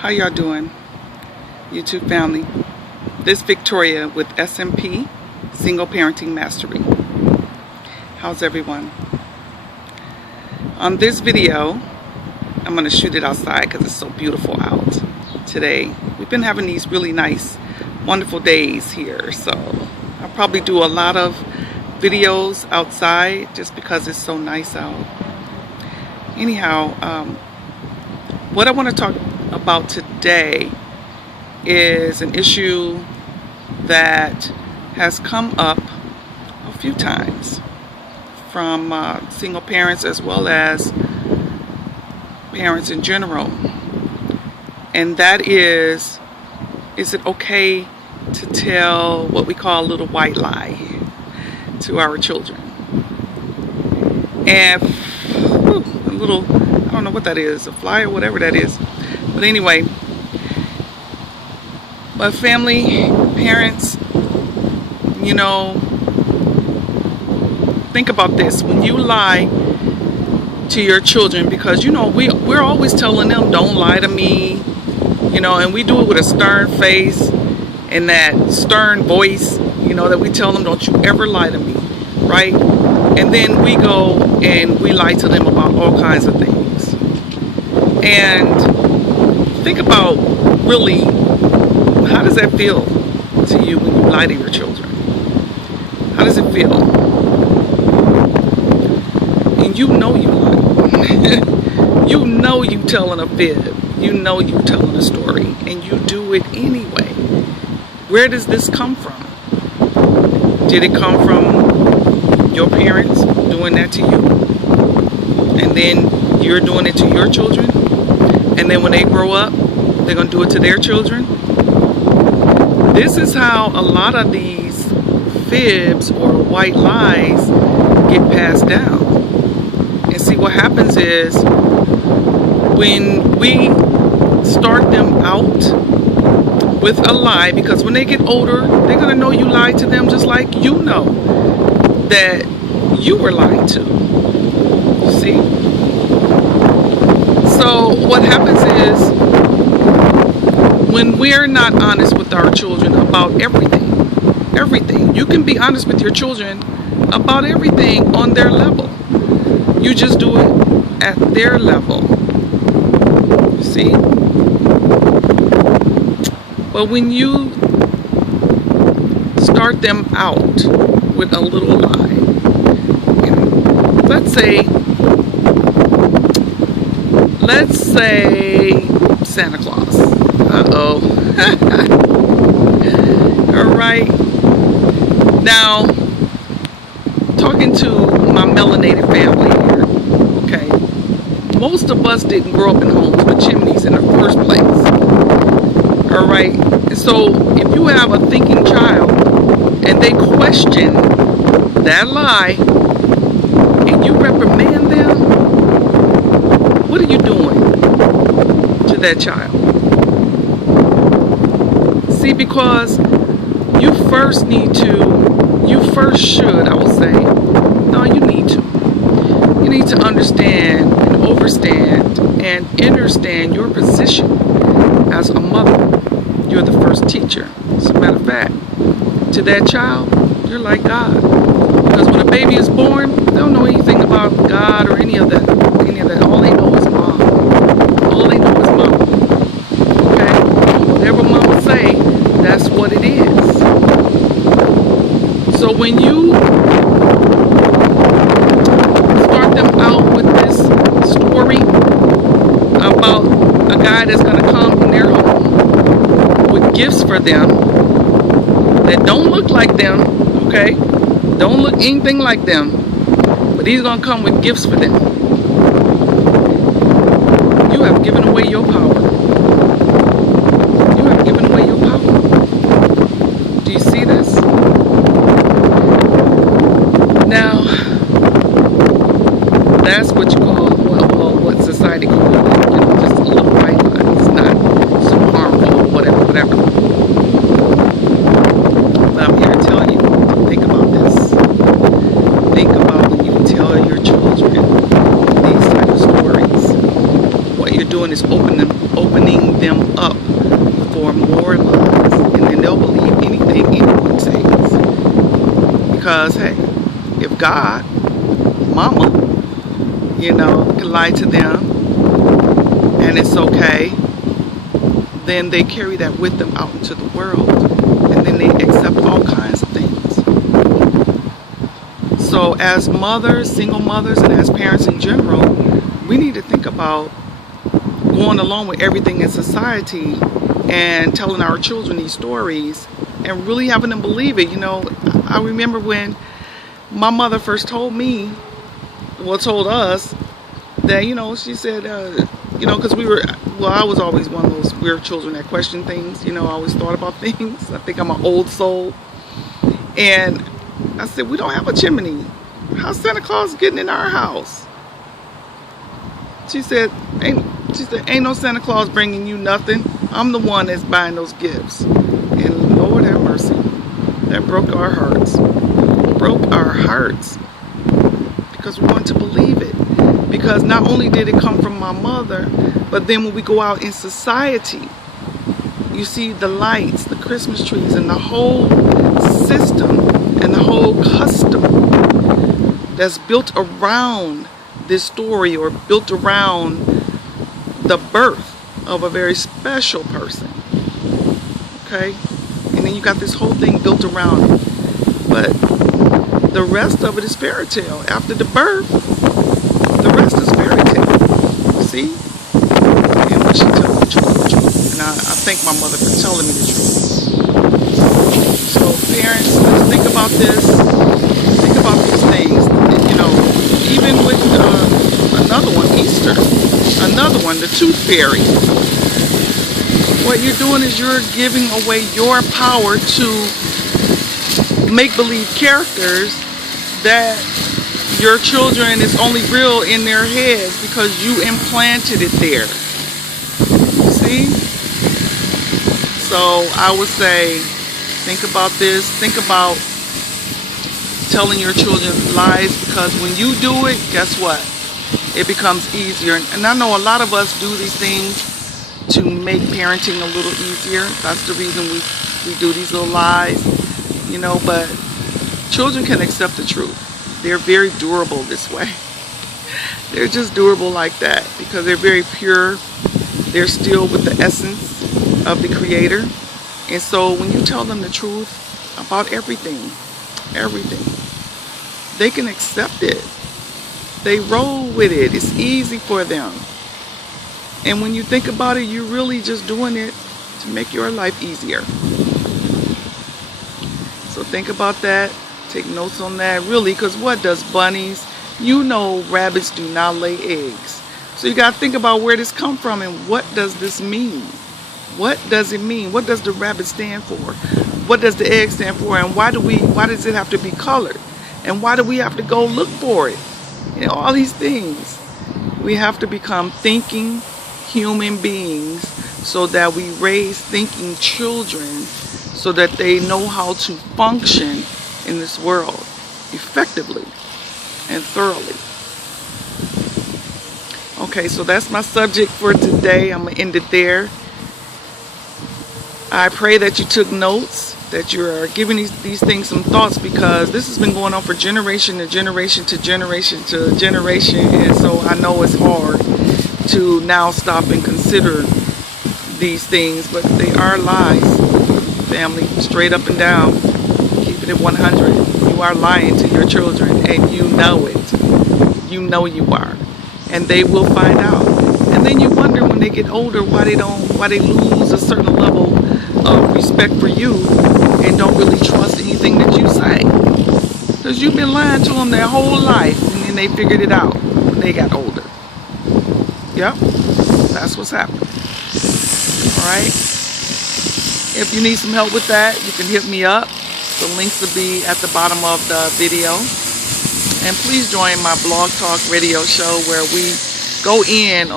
How y'all doing, YouTube family? This Victoria with SMP Single Parenting Mastery. How's everyone? On this video, I'm going to shoot it outside because it's so beautiful out today. We've been having these really nice, wonderful days here, so I'll probably do a lot of videos outside just because it's so nice out. Anyhow, what I want to talk about today is an issue that has come up a few times from single parents as well as parents in general, and that is it okay to tell what we call a little white lie to our children? And a little, I don't know what that is, a fly or whatever that is. But anyway, but family, parents, you know, think about this. When you lie to your children, because you know we're always telling them, don't lie to me, you know, and we do it with a stern face and that stern voice, you know, that we tell them, don't you ever lie to me, right? And then we go and we lie to them about all kinds of things. And think about, really, how does that feel to you when you lie to your children? How does it feel? And you know you lie. You know you telling a fib. You know you telling a story. And you do it anyway. Where does this come from? Did it come from your parents doing that to you? And then you're doing it to your children? And then when they grow up, they're going to do it to their children? This is how a lot of these fibs or white lies get passed down. And see, what happens is when we start them out with a lie, because when they get older, they're going to know you lied to them just like you know that you were lied to. See? So what happens is, when we're not honest with our children about everything, you can be honest with your children about everything on their level. You just do it at their level. You see? But when you start them out with a little lie, you know, let's say Santa Claus. Uh-oh. All right. Now, talking to my melanated family here, okay, most of us didn't grow up in homes with chimneys in the first place. All right. So if you have a thinking child and they question that lie and you reprimand them, what are you doing to that child? See, because you first should, I will say, no, you need to understand and overstand and understand your position as a mother. You're the first teacher. As a matter of fact, to that child, you're like God. Because when a baby is born, they don't know anything about God or any of that. All they know is mom. All they know is mama. Okay? Whatever mama say, that's what it is. So when you start them out with this story about a guy that's going to come in their home with gifts for them that don't look like them, okay? Don't look anything like them, but he's going to come with gifts for them. You have given away your power. You have given away your power. Do you see this? Now, that's what you call, well, what society calls it, you know, just a little white lie. It's not so harmful, whatever. But I'm here to tell you, think about this. Think about when you tell your children these type of stories. What you're doing doing is opening them up for more lies, and then they'll believe anything anyone says. Because hey, if God, Mama, can lie to them, and it's okay, then they carry that with them out into the world, and then they accept all kinds of things. So as mothers, single mothers, and as parents in general, we need to think about going along with everything in society and telling our children these stories and really having them believe it. I remember when my mother first told us that, she said, because I was always one of those weird children that questioned things. I always thought about things. I think I'm an old soul. And I said, we don't have a chimney. How's Santa Claus getting in our house? She said, ain't no Santa Claus bringing you nothing. I'm the one that's buying those gifts. And Lord have mercy, that broke our hearts. Because we want to believe it. Because not only did it come from my mother, but then when we go out in society, you see the lights, the Christmas trees, and the whole system and the whole custom that's built around this story, or built around the birth of a very special person. Okay? And then you got this whole thing built around it. But the rest of it is fairy tale. After the birth, the rest is fairy tale. See? And when she tells the truth. And I thank my mother for telling me the truth. So parents, let's think about this. Think about these things. Even with another one, Easter. Another one, the tooth fairy. What you're doing is you're giving away your power to make-believe characters that your children is only real in their heads because you implanted it there. See? So I would say, think about this. Think about telling your children lies, because when you do it, guess what? It becomes easier. And I know a lot of us do these things to make parenting a little easier. That's the reason we do these little lies, but children can accept the truth. They're very durable this way. They're just durable like that because they're very pure. They're still with the essence of the Creator. And so when you tell them the truth about everything, they can accept it. They roll with it. It's easy for them. And when you think about it, you're really just doing it to make your life easier. So think about that. Take notes on that, really, because what does bunnies, rabbits do not lay eggs. So you got to think about where this come from and what does this mean? What does it mean? What does the rabbit stand for? What does the egg stand for? And why does it have to be colored? And why do we have to go look for it? All these things. We have to become thinking human beings so that we raise thinking children so that they know how to function in this world effectively and thoroughly. Okay, so that's my subject for today. I'm going to end it there. I pray that you took notes, that you are giving these things some thoughts, because this has been going on for generation to generation to generation to generation, and so I know it's hard to now stop and consider these things, but they are lies, family, straight up and down. Keep it at 100. You are lying to your children, and you know it. You know you are, and they will find out. And then you wonder when they get older why they lose a certain level of respect for you and don't really trust anything that you say, because you've been lying to them their whole life, and then they figured it out when they got older. Yep, that's what's happening. Alright, if you need some help with that, you can hit me up. The links will be at the bottom of the video. And please join my blog talk radio show where we go in